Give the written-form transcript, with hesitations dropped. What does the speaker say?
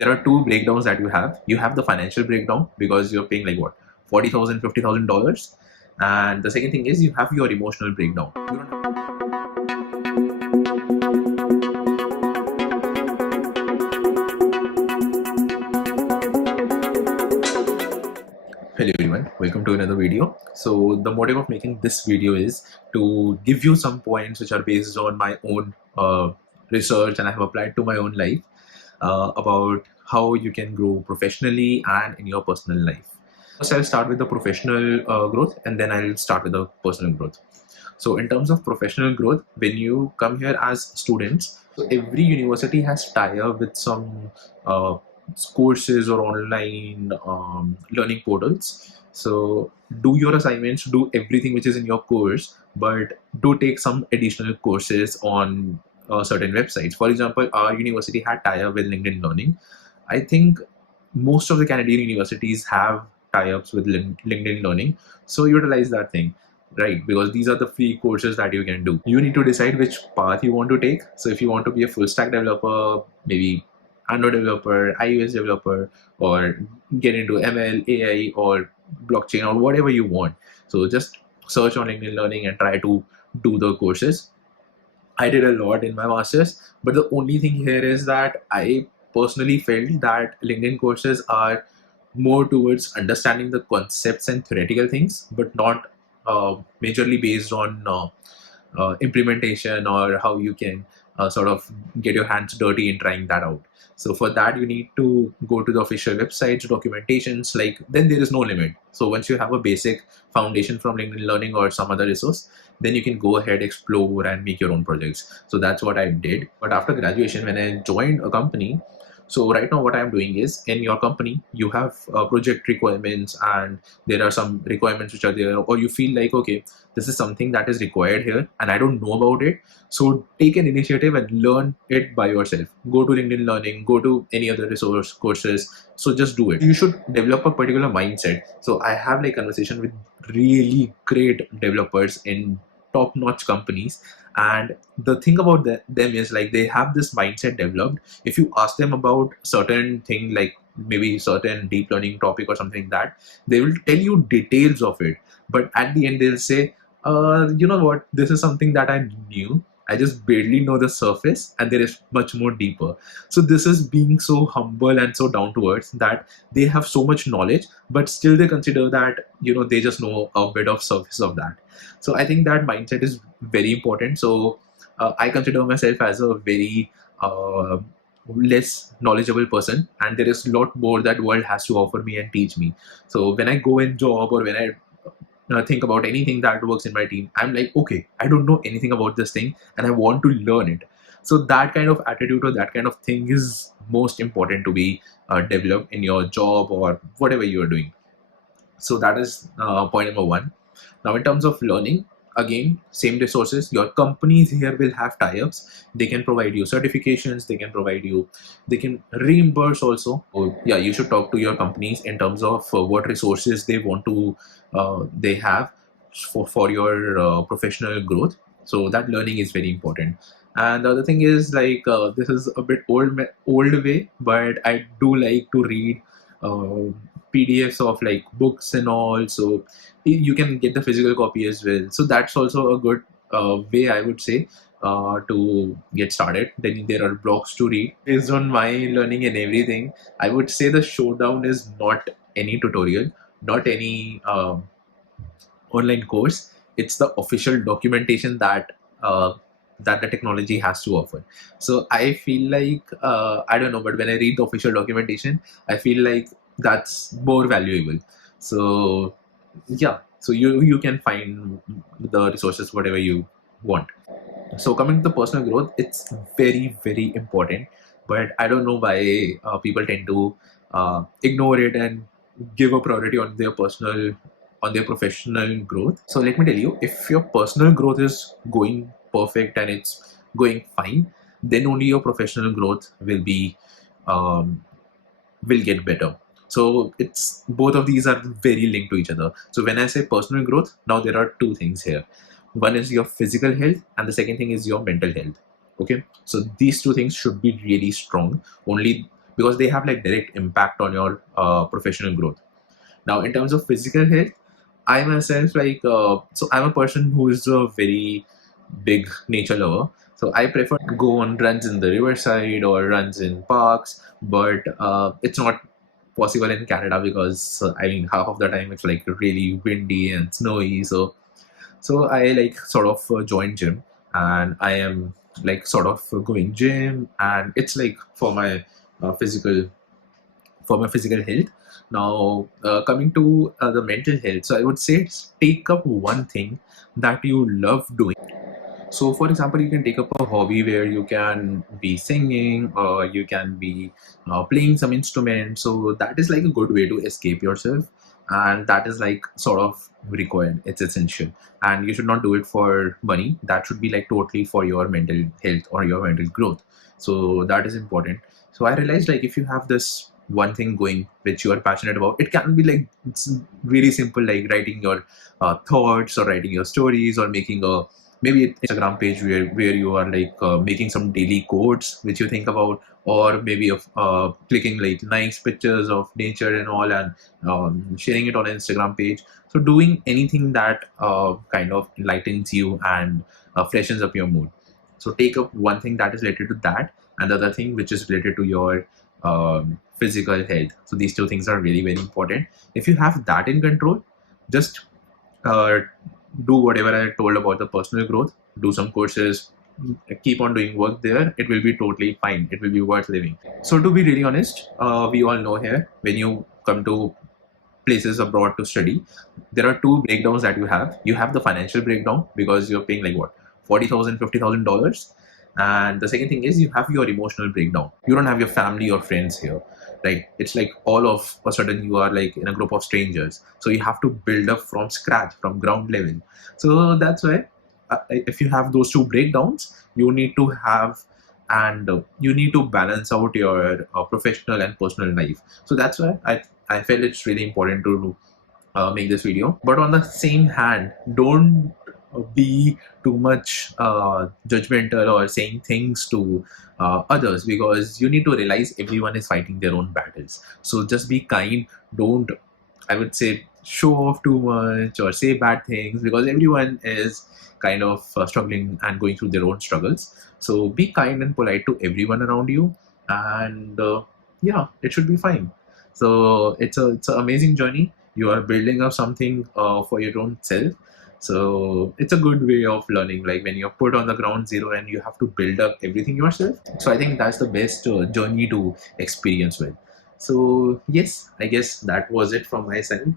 There are two breakdowns that you have. You have the financial breakdown because you're paying like what, $40,000, $50,000, and the second thing is you have your emotional breakdown. You don't have. Hello everyone, welcome to another video. So the motive of making this video is to give you some points which are based on my own research, and I have applied to my own life about how you can grow professionally and in your personal life. First, I'll start with the professional growth, and then I'll start with the personal growth. So in terms of professional growth, when you come here as students, so every university has tie-up with some courses or online learning portals. So do your assignments, do everything which is in your course, but do take some additional courses on certain websites. For example, our university had tie-up with LinkedIn Learning. I think most of the Canadian universities have tie-ups with LinkedIn Learning. So utilize that thing, right? Because these are the free courses that you can do. You need to decide which path you want to take. So if you want to be a full stack developer, maybe Android developer, iOS developer, or get into ML, AI, or blockchain, or whatever you want. So just search on LinkedIn Learning and try to do the courses. I did a lot in my masters, but the only thing here is that I personally felt that LinkedIn courses are more towards understanding the concepts and theoretical things, but not majorly based on implementation or how you can sort of get your hands dirty in trying that out. So for that, you need to go to the official websites, documentations, like then there is no limit. So once you have a basic foundation from LinkedIn Learning or some other resource, then you can go ahead, explore and make your own projects. So that's what I did. But after graduation, when I joined a company, so right now what I'm doing is, in your company, you have project requirements, and there are some requirements which are there, or you feel like, okay, this is something that is required here and I don't know about it. So take an initiative and learn it by yourself. Go to LinkedIn Learning, go to any other resource courses. So just do it. You should develop a particular mindset. So I have like conversation with really great developers in top-notch companies, and the thing about them is like they have this mindset developed. If you ask them about certain thing, like maybe certain deep learning topic or something like that, they will tell you details of it, but at the end they'll say, you know what, this is something that I knew, I just barely know the surface, and there is much more deeper. So this is being so humble and so down to earth that they have so much knowledge, but still they consider that, you know, they just know a bit of surface of that. So I think that mindset is very important. So I consider myself as a very less knowledgeable person, and there is a lot more that world has to offer me and teach me. So when I go in job, or when I think about anything that works in my team, I'm like, okay, I don't know anything about this thing and I want to learn it. So that kind of attitude or that kind of thing is most important to be developed in your job or whatever you are doing. So that is point number one. Now in terms of learning, again, same resources. Your companies here will have tie-ups. They can provide you certifications, they can reimburse also. So yeah, you should talk to your companies in terms of what resources they want to they have for your professional growth. So that learning is very important. And the other thing is like, this is a bit old way, but I do like to read uh, PDFs of like books and all. So you can get the physical copy as well. So that's also a good way, I would say, to get started. Then there are blogs to read. Based on my learning and everything, I would say the showdown is not any tutorial, not any online course. It's the official documentation that that the technology has to offer. So I feel like, I don't know, but when I read the official documentation, I feel like that's more valuable. So yeah, so you can find the resources whatever you want. So coming to the personal growth, it's very important, but I don't know why people tend to ignore it and give a priority on their personal, on their professional growth. So let me tell you, if your personal growth is going perfect and it's going fine, then only your professional growth will be will get better. So it's, both of these are very linked to each other. So when I say personal growth, now there are two things here. One is your physical health, and the second thing is your mental health. Okay, so these two things should be really strong. Only because they have like direct impact on your professional growth. Now, in terms of physical health, I myself so I'm a person who is a very big nature lover. So I prefer to go on runs in the riverside or runs in parks, but it's not possible in Canada because I mean half of the time it's like really windy and snowy. So I like sort of joined gym, and I am like sort of going gym, and it's like uh, physical for my physical health. Now, coming to the mental health, so I would say take up one thing that you love doing. So, for example, you can take up a hobby where you can be singing or you can be playing some instrument. So, that is like a good way to escape yourself. And that is like sort of required, it's essential. And you should not do it for money. That should be like totally for your mental health or your mental growth. So, that is important. So, I realized like if you have this one thing going which you are passionate about, it can be like it's really simple, like writing your thoughts or writing your stories or making a maybe an Instagram page where you are like making some daily quotes which you think about, or maybe of clicking like nice pictures of nature and all, and sharing it on an Instagram page. So doing anything that kind of enlightens you and freshens up your mood. So take up one thing that is related to that, and the other thing which is related to your physical health. So these two things are really very important. If you have that in control, just uh, do whatever I told about the personal growth, do some courses, keep on doing work there. It will be totally fine. It will be worth living. So, to be really honest, we all know here when you come to places abroad to study, there are two breakdowns that you have. You have the financial breakdown because you're paying like what, $40,000, $50,000. And the second thing is you have your emotional breakdown. You don't have your family or friends here. Like it's like all of a sudden you are like in a group of strangers. So you have to build up from scratch, from ground level. So that's why if you have those two breakdowns, you need to have and you need to balance out your professional and personal life. So that's why I felt it's really important to make this video. But on the same hand, don't be too much judgmental or saying things to others, because you need to realize everyone is fighting their own battles. So just be kind. Don't, I would say, show off too much or say bad things, because everyone is kind of struggling and going through their own struggles. So be kind and polite to everyone around you, and yeah, it should be fine. So it's an amazing journey. You are building up something for your own self. So it's a good way of learning, like when you're put on the ground zero and you have to build up everything yourself. So I think that's the best journey to experience with. So yes, I guess that was it from my side.